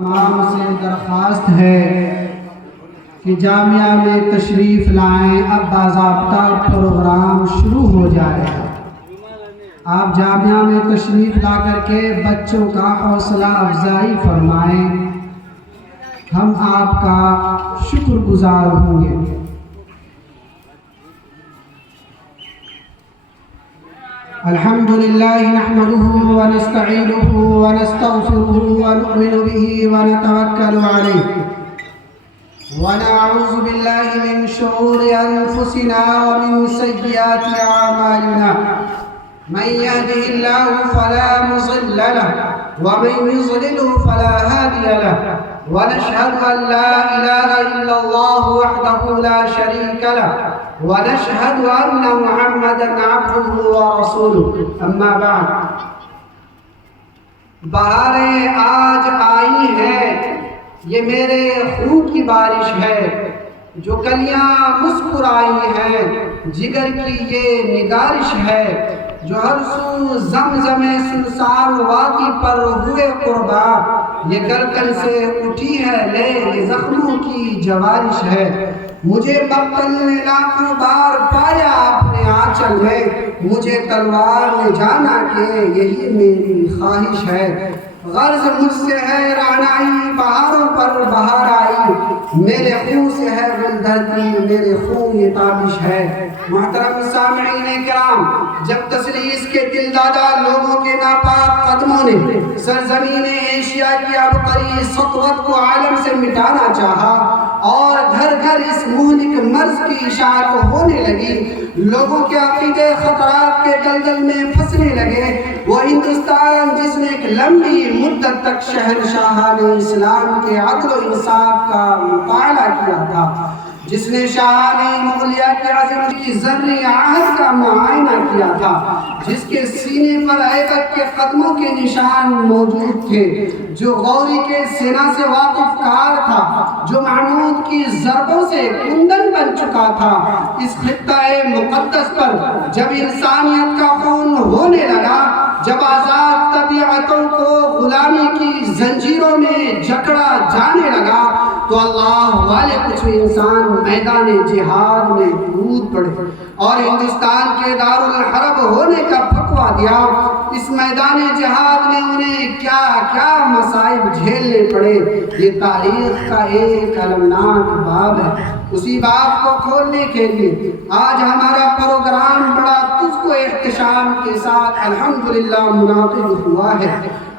تمام سے درخواست ہے کہ جامعہ میں تشریف لائیں، اب باضابطہ پروگرام شروع ہو جائے گا۔ آپ جامعہ میں تشریف لا کر کے بچوں کا حوصلہ افزائی فرمائیں، ہم آپ کا شکر گزار ہوں گے۔ الحمد لله نحمده ونستعينه ونستغفره ونؤمن به ونتوكل عليه ونعوذ بالله من شرور أنفسنا ومن سيئات أعمالنا، من يهده الله فلا مضل له ومن يضلل فلا هادي له، ونشهد أن لا إله إلا الله وحده لا شريك له، ونشهد أن محمدًا عبده ورسوله، أما بعد۔ بہاریں آج آئی ہیں، یہ میرے خون کی بارش ہے، جو کلیاں مسکرائی ہیں، جگر کی یہ نگارش ہے، جو ہر سو زمزم سنسان وادی پر ہوئے قربان، یہ گردن سے اٹھی ہے لے یہ زخموں کی جوارش ہے۔ مجھے مقتل نے لاکھوں بار پایا اپنے آنچل میں، مجھے تلوار نے جانا کہ یہی میری خواہش ہے۔ غرض مجھ سے ہے رعنائی، بہاروں پر بہار آئی، میرے خون سے ہے گل دھرتی، میرے خون یہ تابش ہے۔ محترم سامعین کرام، جب تسلیس کے دل دادا لوگوں کے ناپاک قدموں نے سرزمین ایشیا کی عبقری سطوت کو عالم سے مٹانا چاہا اور گھر گھر اس مہلک مرض کی اشاعت ہونے لگی، لوگوں کے عقیدے خطرات کے دلدل میں پھنسنے لگے، وہ ہندوستان جس نے ایک لمبی مدت تک شہنشاہان اسلام کے عدل و انصاف کا مطالعہ کیا تھا، جس نے شاہان مغلیہ کی عظمت کی ذرّی عہد کا معائنہ کیا تھا، جس کے سینے پر ایبک کے قدموں کے نشان موجود تھے، جو غوری کے سینہ سے واقف کار تھا، جو محمود کی ضربوں سے کندن بن چکا تھا، اس خطہ مقدس پر جب انسانیت کا خون ہونے لگا، جب آزاد طبیعتوں کو غلامی کی زنجیروں میں جکڑا جانے لگا، تو اللہ والے کچھ انسان میدان جہاد میں کود پڑے اور ہندوستان کے دارالحرب ہونے کا فتویٰ دیا۔ اس میدان جہاد میں انہیں کیا کیا مصائب جھیلنے پڑے، یہ تاریخ کا ایک المناک باب ہے۔ اسی باب کو کھولنے کے لیے آج ہمارا پروگرام بڑا تجھ کو احتشام کے ساتھ الحمدللہ منعقد ہوا ہے۔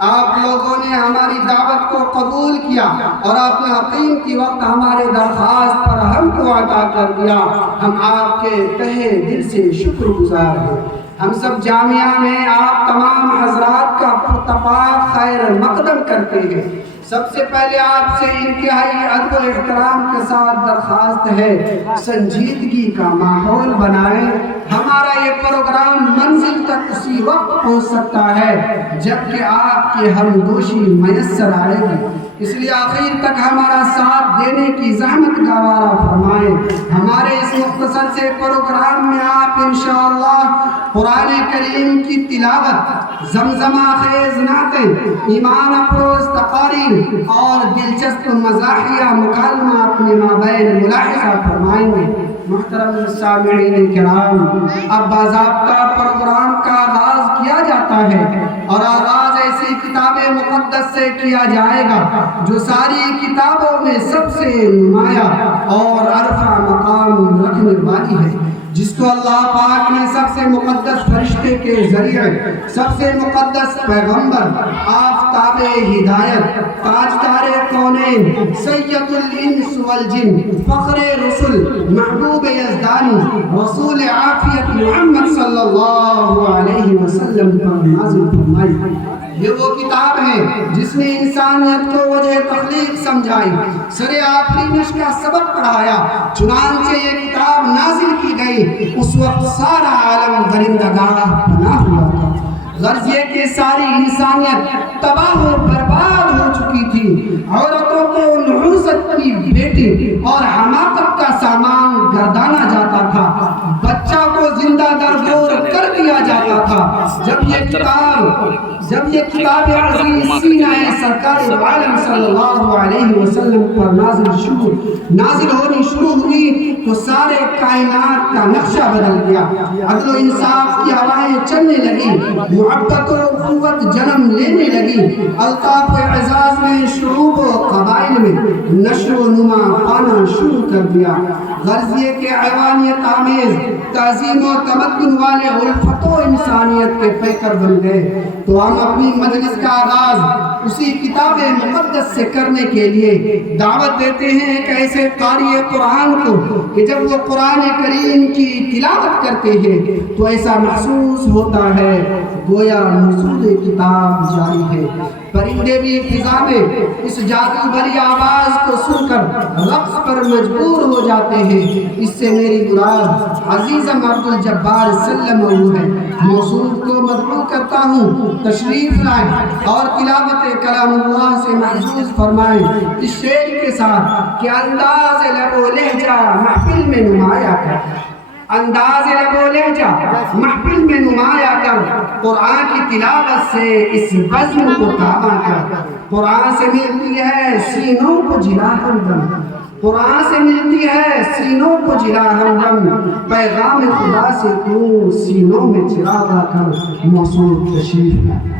آپ لوگوں نے ہماری دعوت کو قبول کیا اور اپنا قیمتی وقت ہمارے درخواست پر ہم کو عطا کر دیا، ہم آپ کے تہہ دل سے شکر گزار ہیں۔ ہم سب جامعہ میں آپ تمام حضرات کا پرتپاک خیر مقدم کرتے ہیں۔ سب سے پہلے آپ سے انتہائی ادب و احترام کے ساتھ درخواست ہے، سنجیدگی کا ماحول بنائیں۔ ہمارا یہ پروگرام منزل تک اسی وقت پہنچ سکتا ہے جبکہ آپ کی ہمدوشی میسر آئے گی، اس لیے آخر تک ہمارا ساتھ دینے کی زحمت گوارا فرمائیں۔ ہمارے اس مختصر سے پروگرام میں آپ انشاءاللہ قرآن کریم کی تلاوت، زمزمہ خیز نعتیں، ایمان افروز تقاریر اور دلچسپ مزاحیہ مکالمہ اپنے مابین ملاحظہ فرمائیں گے۔ محترم سامعین کرام، اب باضابطہ پروگرام کا آغاز کیا جاتا ہے اور آغاز ایسی کتاب مقدس سے کیا جائے گا جو ساری کتابوں میں سب سے نمایاں اور عرفہ مقام رکھنے والی ہے، جس کو اللہ پاک نے سب سے مقدس فرشتے کے ذریعے، سب سے مقدس پیغمبر، آفتاب ہدایت، تاجدار کونین، سید الانس والجن، فخر رسل، محبوب یزدانی، رسول عافیت محمد صلی اللہ علیہ وسلم پر نازل فرمائی۔ یہ وہ کتاب ہے جس نے انسانیت کو وجہ تخلیق سمجھائی، سر آفرینش کا سبق پڑھایا، چنانچہ یہ کتاب نازل کی گئی، اس وقت سارا عالم درندگاہ بنا ہوا تھا۔ غرض یہ کہ ساری انسانیت تباہ و برباد ہو چکی تھی، عورتوں کو نحوست کی بیٹی اور حماقت کا سامان گردانا جاتا تھا، بچہ کو زندہ درگور کر دیا جاتا تھا۔ جب یہ کتاب جب یہ کتاب عزیز سینہ سرکار عالم صلی اللہ علیہ وسلم پر نازل ہونی شروع ہوئی تو سارے کائنات کا نقشہ بدل گیا، عدل و انصاف کی ہوائیں چلنے لگی، محبت و قوت جنم لینے لگی، الطاف و اعزاز میں شعوب و قبائل میں نشو و نما پانا شروع کر دیا۔ غرض یہ کہ حیوانیت آمیز تعظیم و تمدن والے الفت و انسانیت کے پیکر بن گئے، تو ہم اپنی مجلس کا آغاز اسی کتاب مقدس سے کرنے کے لیے دعوت دیتے ہیں ایک ایسے قاری قرآن کو کہ جب وہ قرآن کریم کی تلاوت کرتے ہیں تو ایسا محسوس ہوتا ہے گویا نزول کتاب جاری ہے۔ پرندے بھی فضا میں اس جادو بھری آواز کو سن کر رقص پر مجبور ہو جاتے ہیں۔ اس سے میری مراد عزیزم عبدالجبار سلمہ ہے۔ موصول کو مدعو کرتا ہوں تشریف لائیں اور تلاوت کلام اللہ سے محظوظ فرمائیں اس شعر کے ساتھ کہ انداز لب و لہجہ محفل میں نمایاں کر، انداز لب و لہجہ محفل میں نمایاں کر، قرآن کی تلاوت سے اس بزم کو تاباں کر۔ قرآن سے ملتی ہے سینوں کو جلا ہمدم، قرآن سے ملتی ہے سینوں کو جلا ہمدم، پیغام خدا سے تو سینوں میں چراغا کر، موصول تشریف ہے۔